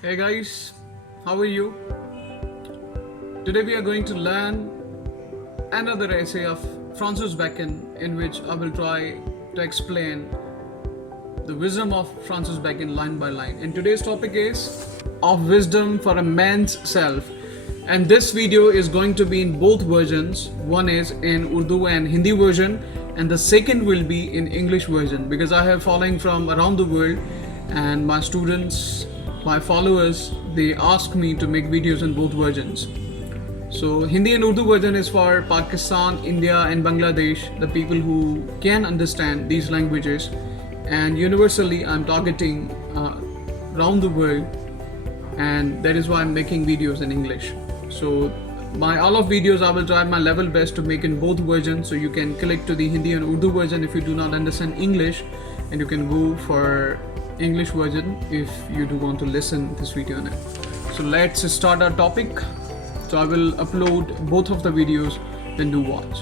Hey guys, how are you? Today we are going to learn another essay of Francis Bacon, in which I will try to explain the wisdom of Francis Bacon line by line. And today's topic is of wisdom for a man's self. And this video is going to be in both versions. One is in Urdu and Hindi version, and the second will be in English version, because I have following from around the world, and my students, my followers, they ask me to make videos in both versions. So Hindi and Urdu version is for Pakistan, India and Bangladesh, the people who can understand these languages, and universally I'm targeting around the world, and that is why I'm making videos in English. So my all of videos I will try my level best to make in both versions, so you can click to the Hindi and Urdu version if you do not understand English, and you can go for English version if you do want to listen this video now. So let's start our topic. So I will upload both of the videos, then do watch.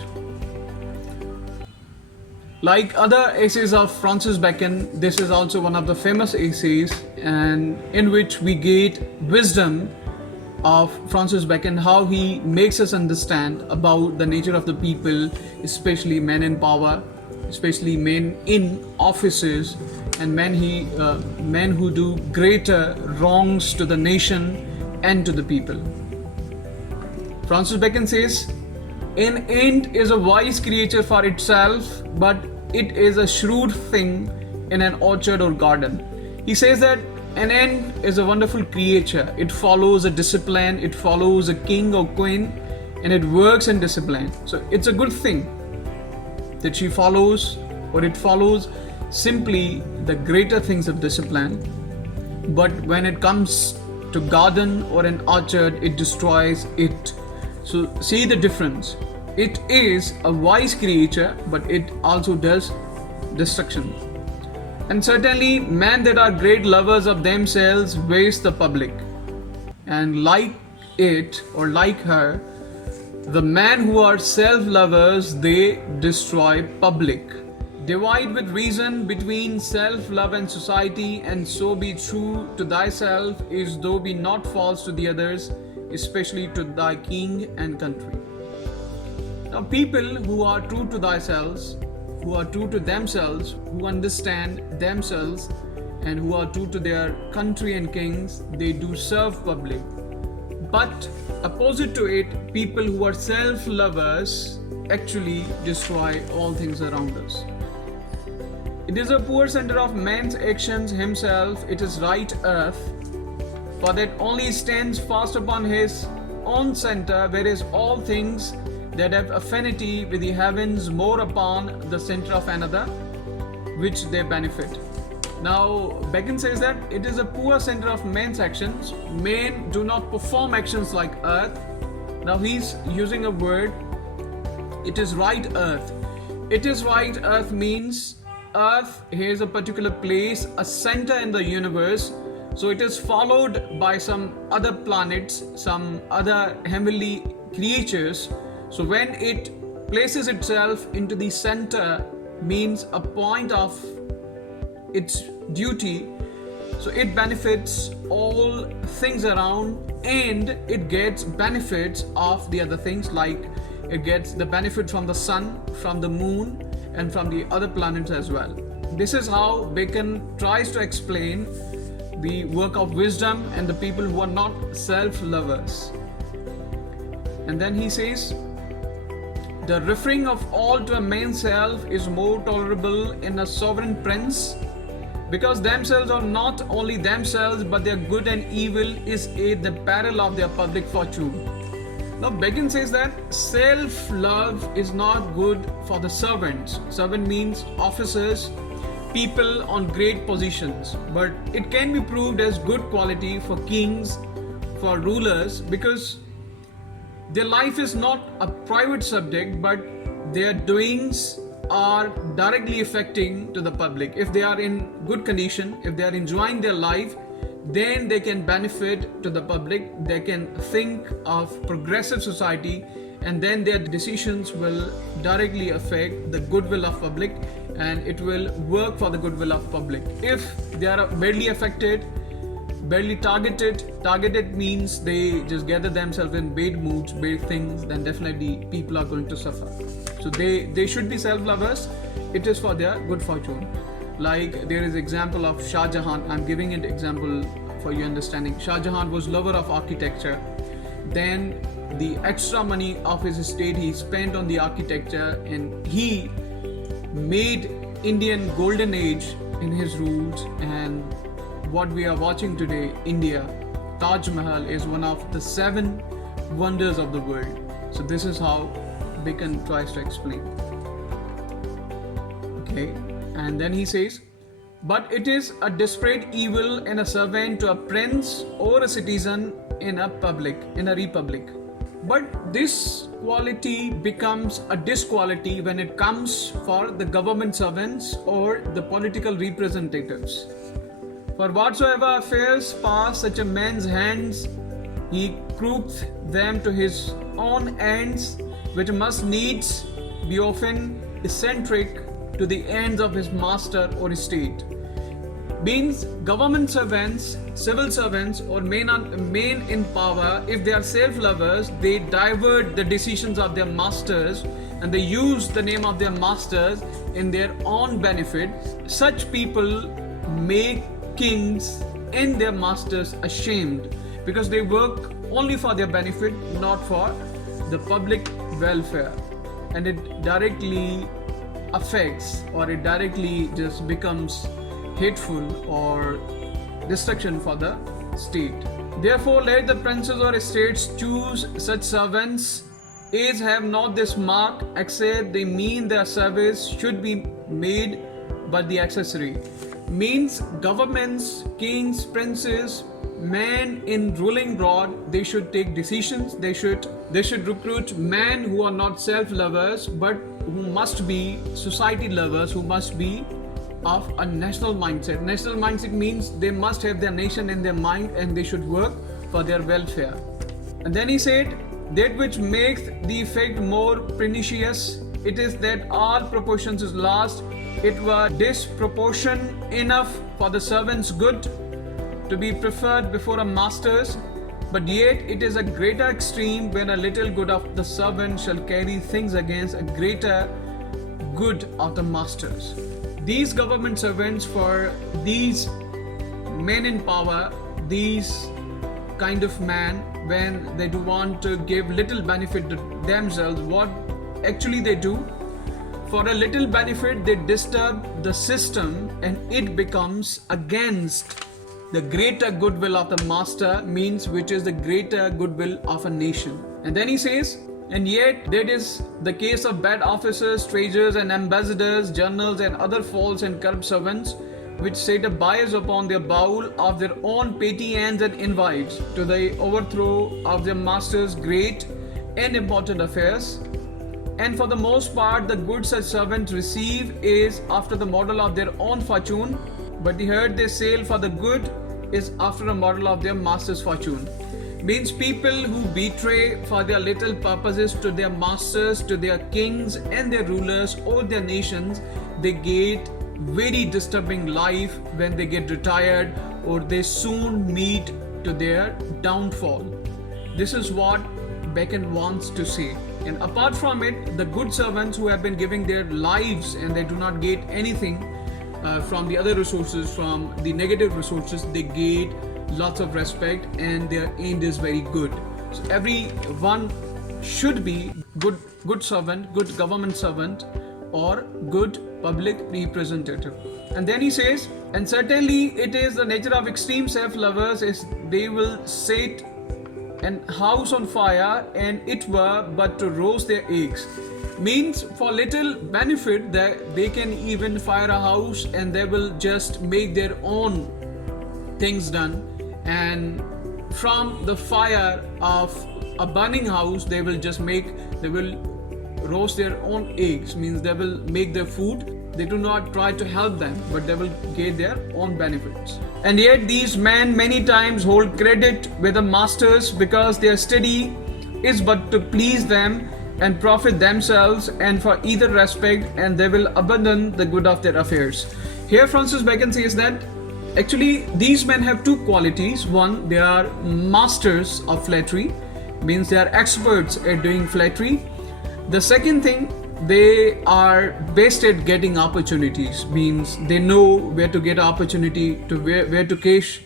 Like other essays of Francis Bacon, this is also one of the famous essays, and in which we get wisdom of Francis Bacon, how he makes us understand about the nature of the people, especially men in power, especially men in offices, and men who do greater wrongs to the nation and to the people. Francis Bacon says, "An ant is a wise creature for itself, but it is a shrewd thing in an orchard or garden." He says that an ant is a wonderful creature. It follows a discipline, it follows a king or queen, and it works in discipline. So it's a good thing that she follows, or it follows simply the greater things of discipline. But when it comes to garden or an orchard, it destroys it. So see the difference. It is a wise creature, but it also does destruction. And certainly men that are great lovers of themselves waste the public. And like it or like her, the men who are self-lovers, they destroy public. Divide with reason between self-love and society, and so be true to thyself, as though be not false to the others, especially to thy king and country. Now people who are true to themselves, who are true to themselves, who understand themselves, and who are true to their country and kings, they do serve public. But opposite to it, people who are self-lovers actually destroy all things around us. It is a poor center of man's actions himself, it is right earth, for that only stands fast upon his own center, whereas all things that have affinity with the heavens more upon the center of another, which they benefit. Now Bacon says that it is a poor center of man's actions. Men do not perform actions like earth. Now he's using a word, it is right earth. It is right earth means earth, here's a particular place, a center in the universe. So it is followed by some other planets, some other heavenly creatures. So when it places itself into the center, means a point of its duty, so it benefits all things around, and it gets benefits of the other things, like it gets the benefit from the sun, from the moon, and from the other planets as well. This is how Bacon tries to explain the work of wisdom and the people who are not self-lovers. And then he says, "The referring of all to a man's self is more tolerable in a sovereign prince, because themselves are not only themselves, but their good and evil is the peril of their public fortune." Now Bacon says that self-love is not good for the servants. Servant means officers, people on great positions, but it can be proved as good quality for kings, for rulers, because their life is not a private subject, but their doings are directly affecting to the public. If they are in good condition, if they are enjoying their life, then they can benefit to the public. They can think of progressive society, and then their decisions will directly affect the goodwill of public, and it will work for the goodwill of public. If they are badly affected, barely targeted means they just gather themselves in bad moods, bad things, then definitely people are going to suffer. So they should be self-lovers. It is for their good fortune. Like there is example of Shah Jahan. I'm giving it example for your understanding. Shah Jahan was lover of architecture. Then the extra money of his estate he spent on the architecture, and he made Indian golden age in his rules. And what we are watching today, India, Taj Mahal is one of the 7 wonders of the world. So this is how Bacon tries to explain. Okay, and then he says, but it is a disparate evil in a servant to a prince or a citizen in a republic. But this quality becomes a disquality when it comes for the government servants or the political representatives. For whatsoever affairs pass such a man's hands, he crooketh them to his own ends, which must needs be often eccentric to the ends of his master or estate. Means government servants, civil servants, or men in power, if they are self-lovers, they divert the decisions of their masters and they use the name of their masters in their own benefit. Such people make kings and their masters ashamed, because they work only for their benefit, not for the public welfare, and it directly affects, or it directly just becomes hateful or destruction for the state. Therefore let the princes or estates choose such servants as have not this mark, except they mean their service should be made but the accessory. Means governments, kings, princes, men in ruling broad, they should take decisions. They should recruit men who are not self-lovers, but who must be society lovers, who must be of a national mindset. National mindset means they must have their nation in their mind and they should work for their welfare. And then he said, that which makes the effect more pernicious, it is that all proportions is lost. It were disproportion enough for the servant's good to be preferred before a master's, but yet it is a greater extreme when a little good of the servant shall carry things against a greater good of the masters. These government servants, for these men in power, these kind of man, when they do want to give little benefit to themselves, what actually they do? For a little benefit, they disturb the system and it becomes against the greater goodwill of the master, means which is the greater goodwill of a nation. And then he says, and yet that is the case of bad officers, treasurers and ambassadors, generals and other false and corrupt servants, which set a bias upon their bowl of their own petty ends and invites to the overthrow of their masters' great and important affairs. And for the most part, the good such servants receive is after the model of their own fortune, but the herd they sail for the good is after a model of their master's fortune. Means people who betray for their little purposes to their masters, to their kings and their rulers or their nations, they get very disturbing life when they get retired, or they soon meet to their downfall. This is what Bacon wants to say. And apart from it, the good servants who have been giving their lives and they do not get anything from the other resources, from the negative resources, they get lots of respect and their end is very good. So everyone should be good servant, good government servant, or good public representative. And then he says, and certainly it is the nature of extreme self-lovers is they will set an house on fire, and it were but to roast their eggs. Means for little benefit that they can even fire a house and they will just make their own things done, and from the fire of a burning house they will roast their own eggs. Means they will make their food. They do not try to help them, but they will get their own benefits. And yet these men many times hold credit with the masters, because their study is but to please them and profit themselves and for either respect, and they will abandon the good of their affairs. Here Francis Bacon says that Actually, these men have two qualities. One, they are masters of flattery, means they are experts at doing flattery. The second thing, they are best at getting opportunities, means they know where to get opportunity, to where to cash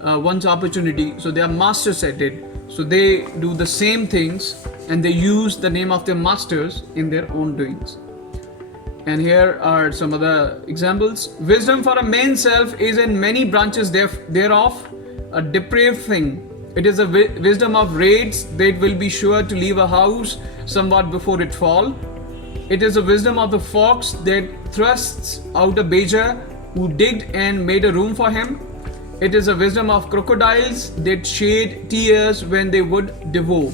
one's opportunity. So they are masters at it. So they do the same things and they use the name of their masters in their own doings. And here are some other examples. Wisdom for a man's self is in many branches thereof a depraved thing. It is a wisdom of raids that will be sure to leave a house somewhat before it fall. It is a wisdom of the fox that thrusts out a badger who digged and made a room for him. It is a wisdom of crocodiles that shed tears when they would devour.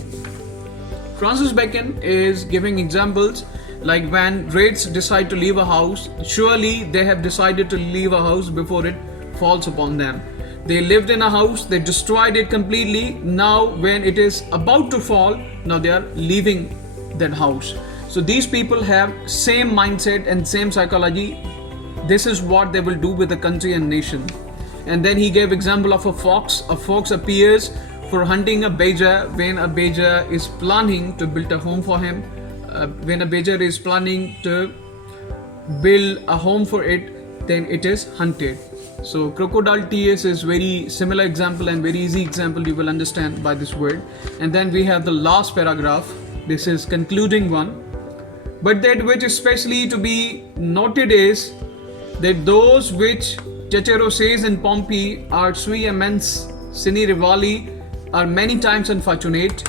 Francis Bacon is giving examples like when raids decide to leave a house, surely they have decided to leave a house before it falls upon them. They lived in a house, they destroyed it completely. Now when it is about to fall, now they are leaving that house. So these people have same mindset and same psychology. This is what they will do with the country and nation. And then he gave example of a fox. A fox appears for hunting a badger when a badger is planning to build a home for him. When a badger is planning to build a home for it, then it is hunted. So crocodile tears is very similar example and very easy example you will understand by this word. And then we have the last paragraph. This is concluding one. But that which especially to be noted is that those which Cicero says in Pompey are sui amens sine rivali are many times unfortunate,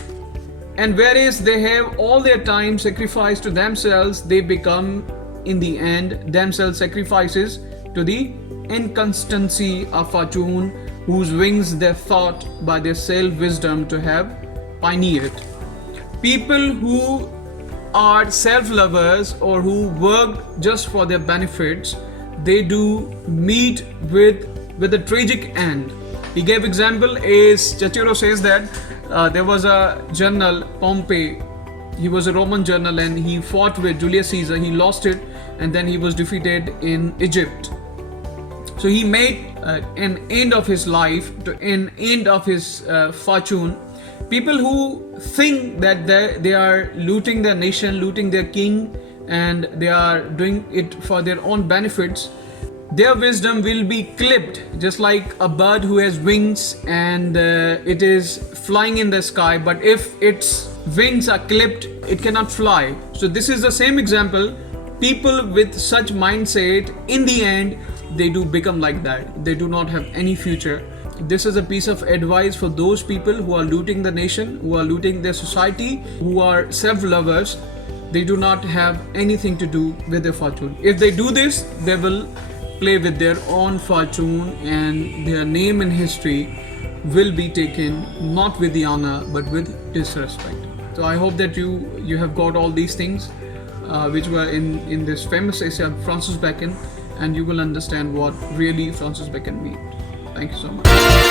and whereas they have all their time sacrificed to themselves, they become in the end themselves sacrifices to the inconstancy of fortune, whose wings they thought by their self-wisdom to have pioneered. People who are self-lovers or who work just for their benefits, they do meet with a tragic end. He gave example is Cicero says that there was a general Pompey. He was a Roman general and he fought with Julius Caesar. He lost it and then he was defeated in Egypt. So he made an end of his life, an end of his fortune. People who think that they are looting their nation, looting their king, and they are doing it for their own benefits, their wisdom will be clipped, just like a bird who has wings and it is flying in the sky, but if its wings are clipped, it cannot fly. So this is the same example. People with such mindset, in the end, they do become like that. They do not have any future. This is a piece of advice for those people who are looting the nation, who are looting their society, who are self-lovers. They do not have anything to do with their fortune. If they do this, they will play with their own fortune and their name in history will be taken not with the honor but with disrespect. So I hope that you have got all these things which were in this famous essay of Francis Bacon, and you will understand what really Francis Bacon meant. Thank you so much.